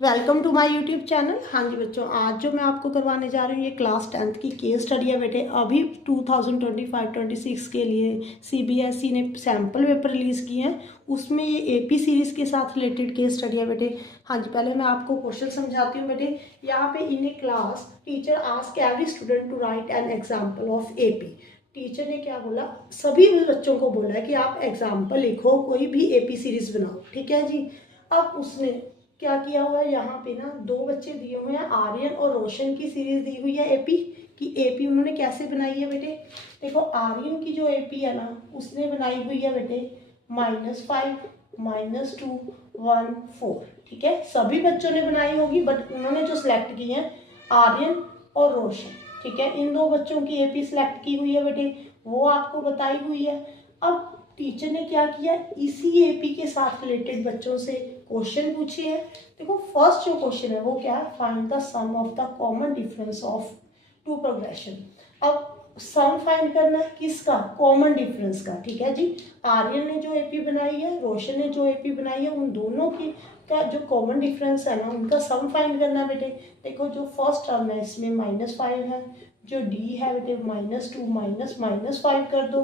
Welcome to my YouTube channel. हाँ जी बच्चों, आज जो मैं आपको करवाने जा रही हूँ ये क्लास 10th की केस स्टडी है बेटे। अभी 2025-26 के लिए सीबीएसई ने सैम्पल पेपर रिलीज़ किए हैं, उसमें ये एपी सीरीज़ के साथ रिलेटेड केस स्टडी है बेटे। हाँ जी, पहले मैं आपको क्वेश्चन समझाती हूँ बेटे। यहाँ पे in a class teacher ask every student to write an example of AP. Teacher ने क्या बोला, सभी बच्चों को बोला है कि आप एग्जाम्पल लिखो, कोई भी एपी सीरीज़ बनाओ, ठीक है जी। अब उसने क्या किया हुआ है, यहाँ पे ना दो बच्चे दिए हुए हैं, आर्यन और रोशन की सीरीज दी हुई है एपी की। एपी उन्होंने कैसे बनाई है बेटे, देखो आर्यन की जो एपी है ना उसने बनाई हुई है बेटे -5, -2, 1, 4। ठीक है, सभी बच्चों ने बनाई होगी बट उन्होंने जो सिलेक्ट की है आर्यन और रोशन, ठीक है, इन दो बच्चों की एपी सिलेक्ट की हुई है बेटे, वो आपको बताई हुई है। अब टीचर ने क्या किया, इसी एपी के साथ रिलेटेड बच्चों से क्वेश्चन पूछे हैं। देखो फर्स्ट जो क्वेश्चन है वो क्या है, find the sum of the common difference of two progression. अब सम फाइंड करना है किसका, कॉमन डिफरेंस का, ठीक है जी। आर्यन ने जो एपी बनाई है, रोशन ने जो एपी बनाई है, उन दोनों की का जो कॉमन डिफरेंस है ना उनका सम फाइंड करना है बेटे। देखो जो फर्स्ट टर्म है इसमें -5 है, जो डी है बेटे -2 -5 कर दो,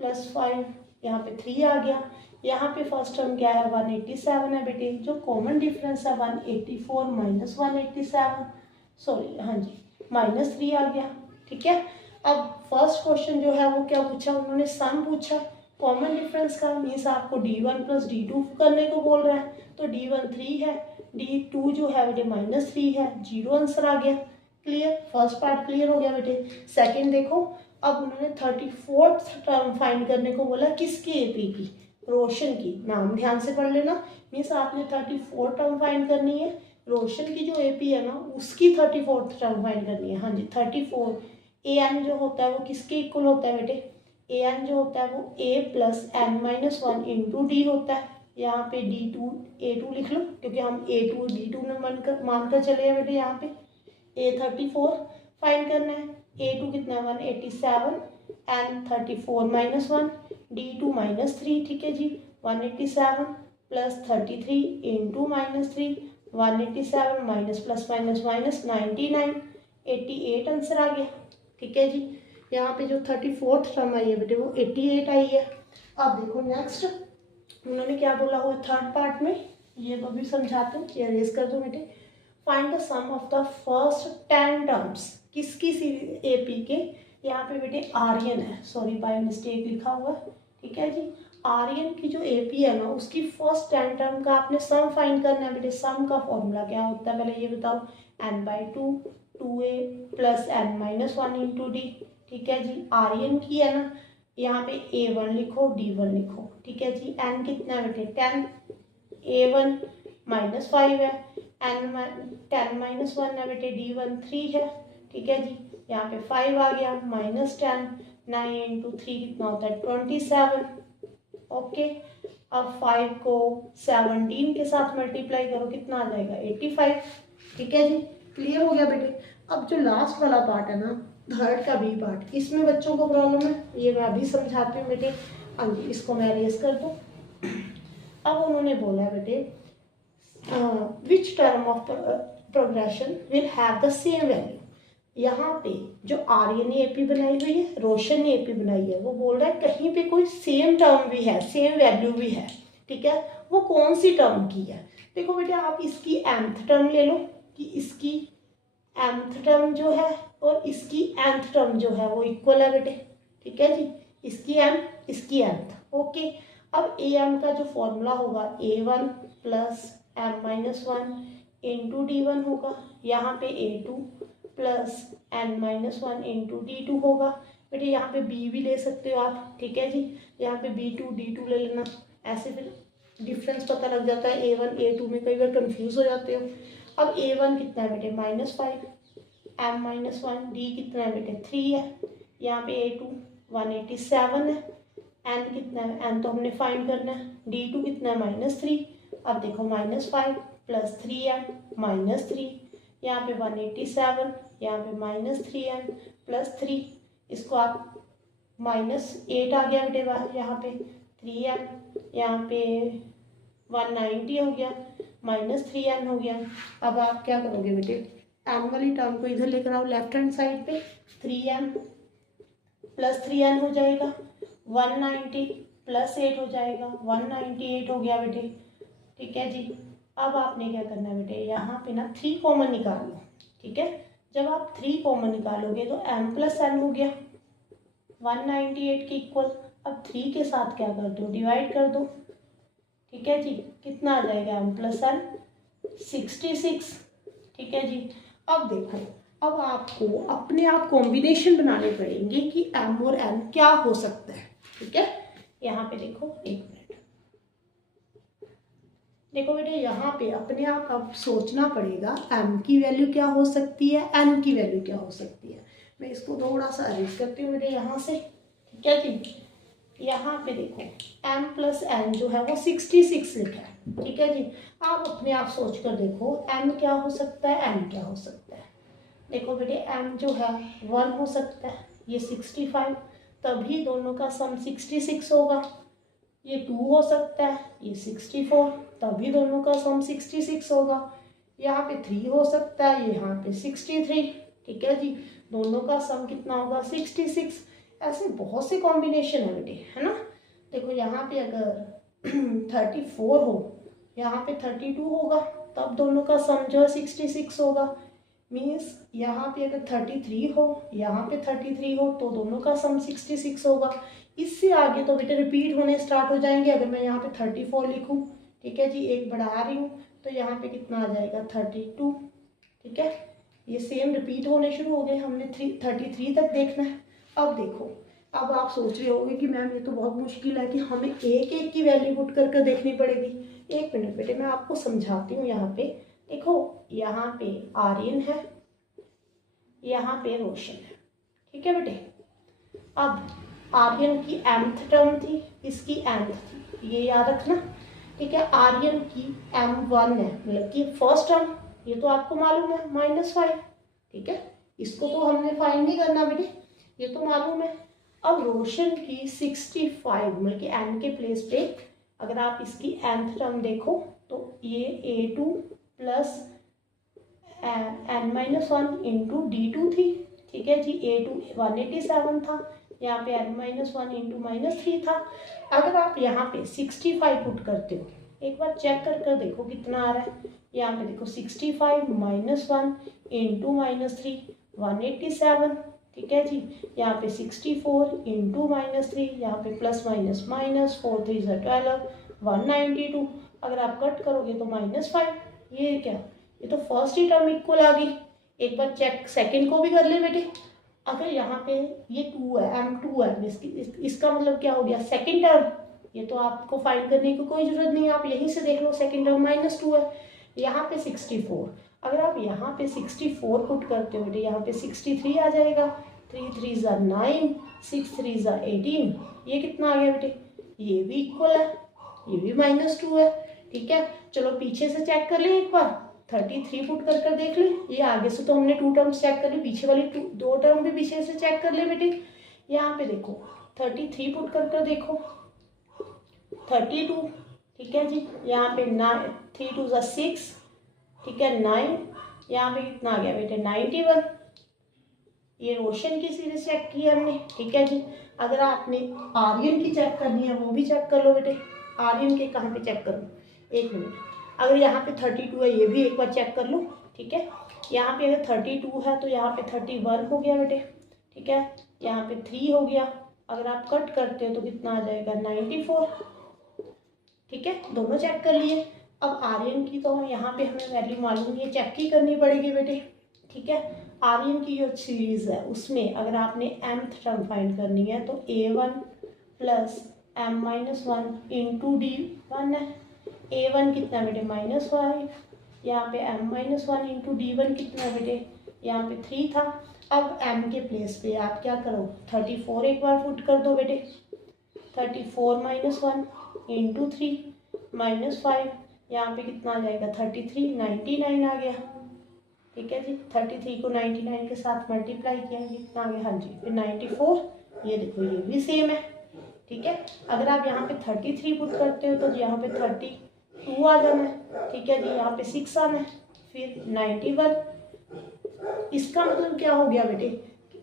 +5, यहाँ पे 3 आ गया। यहाँ पे फर्स्ट टर्म क्या है 187 है बेटे, जो कॉमन डिफरेंस है 184 -187, सॉरी हाँ जी -3 आ गया, ठीक है। अब फर्स्ट क्वेश्चन जो है वो क्या पूछा, उन्होंने सम पूछा कॉमन डिफरेंस का, मीन्स आपको D1 + D2 करने को बोल रहा है। तो D1 3 है, D2 जो है बेटे -3 है, 0 आंसर आ गया। क्लियर, फर्स्ट पार्ट क्लियर हो गया बेटे। सेकंड देखो, अब उन्होंने 34th टर्म फाइंड करने को बोला, किसकी एपी की, रोशन की। नाम ध्यान से पढ़ लेना, मीन्स आपने 34 टर्म फाइंड करनी है, रोशन की जो एपी है ना उसकी 34th टर्म फाइंड करनी है। हाँ जी 34, ए एन जो होता है वो किसके इक्वल होता है बेटे, ए एन जो होता है वो a + n-1 इंटू डी होता है। यहाँ पे D2 A2 लिख लो, क्योंकि हम A2 D2 ने मानकर चले हैं बेटे। यहाँ पे A34 फाइंड करना है, A2 कितना 187, n34-1, D2 -3, ठीक है जी। 187 + 33 इंटू -3, 187 -+-99, 88 आंसर आ गया, ठीक है जी। यहाँ पे जो 34th टर्म आई है बेटे वो 88 आई है। अब देखो नेक्स्ट उन्होंने क्या बोला हुआ थर्ड पार्ट में, ये तो भी समझाते हैं, ये रेज कर दो बेटे। Find the sum of the first 10 terms, किसकी एपी के, यहाँ पे बेटे आर्यन है, सॉरी बाय मिस्टेक लिखा हुआ, ठीक है जी। आर्यन की जो एपी है ना उसकी फर्स्ट 10 टर्म का आपने सम फाइंड करना है बेटे। सम का फॉर्मूला क्या होता है पहले ये बताओ, n/2 2a + n-1 into D, ठीक है जी। आर्यन की है ना, यहाँ पे A1 लिखो D1 लिखो, ठीक है जी। n कितना है बेटे 10, A1 -5 है, n10-1 है बेटे, D1 3 है, ठीक है जी। यहाँ पे 5 आ गया, -10, 9 इंटू 3 कितना होता है 27, ओके। अब 5 को 17 के साथ मल्टीप्लाई करो, कितना आ जाएगा 85, ठीक है जी। क्लियर हो गया बेटे। अब जो लास्ट वाला पार्ट है ना, थर्ड का बी पार्ट, इसमें बच्चों को प्रॉब्लम है, ये मैं अभी समझाती हूँ बेटे। हाँ जी, इसको मैं रेस कर दूँ। अब उन्होंने बोला है बेटे which term of progression will have the same value. यहाँ पे जो आर्यन ने एपी बनाई हुई है, रोशन ने एपी बनाई है, वो बोल रहा है कहीं पे कोई सेम टर्म भी है, सेम वैल्यू भी है, ठीक है। वो कौन सी टर्म की है, देखो बेटे आप इसकी nth टर्म ले लो, कि इसकी nth टर्म जो है और इसकी nth टर्म जो है वो इक्वल है बेटे, ठीक है जी। इसकी m इसकी nth, ओके। अब am का जो फॉर्मूला होगा A1 + m-1 इंटू D1 होगा, यहाँ पे A2 + n-1 इंटू D2 होगा बेटे। यहाँ पे B भी ले सकते हो आप, ठीक है जी। यहाँ पे B2 D2 ले लेना, ऐसे फिर डिफरेंस पता लग जाता है A1 A2 में, कई बार कंफ्यूज हो जाते हो। अब A1 कितना है बेटे -5, m-1, D कितना है बेटे 3 है, यहाँ पे A2 187 है, n कितना है, n तो हमने फाइंड करना है, D2 कितना है -3। अब देखो -5 + 3m -3, यहाँ पे 187, यहाँ पे -3m + 3, इसको आप -8 आ गया बेटे बाहर, यहाँ पे 3m, यहाँ पे 190 हो गया, -3n हो गया। अब आप क्या करोगे बेटे, m वाली टर्म को इधर लेकर आओ लेफ्ट हैंड साइड पे, 3m प्लस 3n हो जाएगा, 190 प्लस 8 हो जाएगा, 198 हो गया बेटे। ठीक है जी। अब आपने क्या करना है बेटे, यहाँ पे ना 3 कॉमन निकाल लो। ठीक है, जब आप 3 कॉमन निकालोगे तो m प्लस n हो गया 198 के इक्वल। अब 3 के साथ क्या कर दो, डिवाइड कर दो। ठीक है जी, कितना आ जाएगा m प्लस n, 66। ठीक है जी। अब देखो, अब आपको अपने आप कॉम्बिनेशन बनाने पड़ेंगे कि m और n क्या हो सकता है। ठीक है, यहाँ पे देखो, एक मिनट देखो बेटे, यहाँ पे अपने आप अब सोचना पड़ेगा m की वैल्यू क्या हो सकती है, n की वैल्यू क्या हो सकती है। मैं इसको थोड़ा सा अरेंज करती हूँ बेटे यहाँ से। ठीक है जी, यहाँ पे देखो m प्लस n जो है वो 66 लिखा है। ठीक है जी। आप अपने आप सोच कर देखो m क्या हो सकता है, n क्या हो सकता है। देखो बेटे, m जो है 1 हो सकता है, ये 65, तभी दोनों का सम 66 होगा। ये 2 हो सकता है, ये 64, तभी दोनों का सम 66 होगा। यहाँ पे 3 हो सकता है, ये यहाँ पे 63। ठीक है जी, दोनों का सम कितना होगा, 66। ऐसे बहुत से कॉम्बिनेशन है बेटे, है ना। देखो यहाँ पे अगर 34 हो, यहाँ पे 32 होगा, तब दोनों का सम जो है 66 होगा। मीन्स यहाँ पे अगर 33 हो, यहाँ पे 33 हो, तो दोनों का सम 66 होगा। इससे आगे तो बेटे रिपीट होने स्टार्ट हो जाएंगे। अगर मैं यहाँ पे 34 लिखूँ, ठीक है जी, एक बढ़ा रही हूँ, तो यहाँ पे कितना आ जाएगा, 32। ठीक है, ये सेम रिपीट होने शुरू हो गए। हमने 33 तक देखना है। अब देखो, अब आप सोच रहे होंगे कि मैम ये तो बहुत मुश्किल है कि हमें एक एक की वैल्यू पुट कर देखनी पड़ेगी। एक मिनट बेटे, मैं आपको समझाती हूँ। यहाँ पे देखो, यहाँ पे आर्यन है, यहाँ पे रोशन है। ठीक है बेटे, अब आर्यन की mth टर्म थी, इसकी nth थी, ये याद रखना। ठीक है, आर्यन की m1 है, मतलब कि फर्स्ट टर्म, ये तो आपको मालूम है, -5। ठीक है, इसको तो हमने फाइंड नहीं करना बेटे, ये तो मालूम है। अब रोशन की 65, मतलब कि n के प्लेस पे अगर आप इसकी nth टर्म देखो तो ये a2 plus n-1 into d2 थी। ठीक है जी, a2 187 था, यहाँ पे n-1 इंटू -3 था। अगर आप यहाँ पे 65 पुट करते हो, एक बार चेक कर देखो कितना आ रहा है। यहाँ पे देखो 65 -1 इंटू -3 187। ठीक है जी, यहाँ पे 64 इंटू -3, यहाँ पे प्लस माइनस माइनस, 4 3 12, 192। अगर आप कट करोगे तो -5। ये क्या, ये तो फर्स्ट ही टर्म इक्वल आ गई। एक बार चेक सेकंड को भी कर ले बेटे। अगर यहाँ पे ये 2 है, m2 है, इसका मतलब क्या हो गया, सेकंड टर्म। ये तो आपको फाइंड करने की कोई जरूरत नहीं है, आप यहीं से देख लो, सेकंड टर्म -2 है। यहाँ पे 64, अगर आप यहाँ पे 64 पुट करते हो बेटे, यहाँ पे 63 आ जाएगा। 3 3 9, 6 3 18। ये कितना आ गया बेटे, ये भी इक्वल है, ये भी -2 है। ठीक है, चलो पीछे से चेक कर ले एक बार, 33 पुट कर देख ले। ये आगे से तो हमने 2 टर्म्स चेक कर ली, पीछे वाली 2 टर्म भी पीछे से चेक कर ले बेटे। यहाँ पे देखो 33 पुट कर देखो, 32। ठीक है जी, यहाँ पे 9 3 2 6। ठीक है, 9, यहाँ पे कितना आ गया बेटे, 91। ये रोशन की सीरीज चेक की है हमने। ठीक है जी, अगर आपने आर्यन की चेक करनी है वो भी चेक कर लो बेटे। आर्यन के कहाँ पे चेक करूँ, एक मिनट। अगर यहाँ पे 32 है, ये भी एक बार चेक कर लो। ठीक है, यहाँ पे अगर 32 है तो यहाँ पे 31 हो गया बेटे। ठीक है, यहाँ पे 3 हो गया। अगर आप कट करते हो तो कितना आ जाएगा, 94। ठीक है, दोनों चेक कर लिए। अब आर्यन की तो यहाँ पे हमें वैल्यू मालूम नहीं है, चेक ही करनी पड़ेगी बेटे। ठीक है, आर्यन की जो सीरीज है उसमें अगर आपने mth टर्म फाइंड करनी है तो a1 plus m-1 into d1 है। a1 कितना बेटे, -5। यहाँ पे m-1 इंटू d1 कितना बेटे, यहाँ पे 3 था। अब m के प्लेस पे आप क्या करो, 34 एक बार पुट कर दो बेटे। 34 -1 इंटू 3 -5, यहाँ पे कितना आ जाएगा, 33 99 आ गया। ठीक है जी, 33 को 99 के साथ मल्टीप्लाई किया, कितना आ गया, हाँ जी, फिर 94। ये देखो, ये भी सेम है। ठीक है, अगर आप यहाँ पे 33 पुट करते हो तो यहाँ पे 2 आ जाना है, ठीक है जी। यहाँ पे 6 आना है, फिर 91। इसका मतलब क्या हो गया बेटे,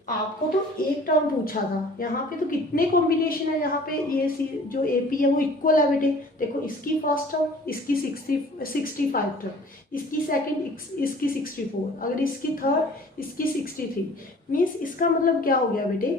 आपको तो एक टर्म पूछा था, यहाँ पे तो कितने कॉम्बिनेशन है, यहाँ पे ये जो AP है वो इक्वल है बेटे। देखो इसकी फर्स्ट टर्म, इसकी 65 टर्म, इसकी सेकंड, इसकी 64, अगर इसकी थर्ड, इसकी 63। मीन्स इसका मतलब क्या हो गया बेटे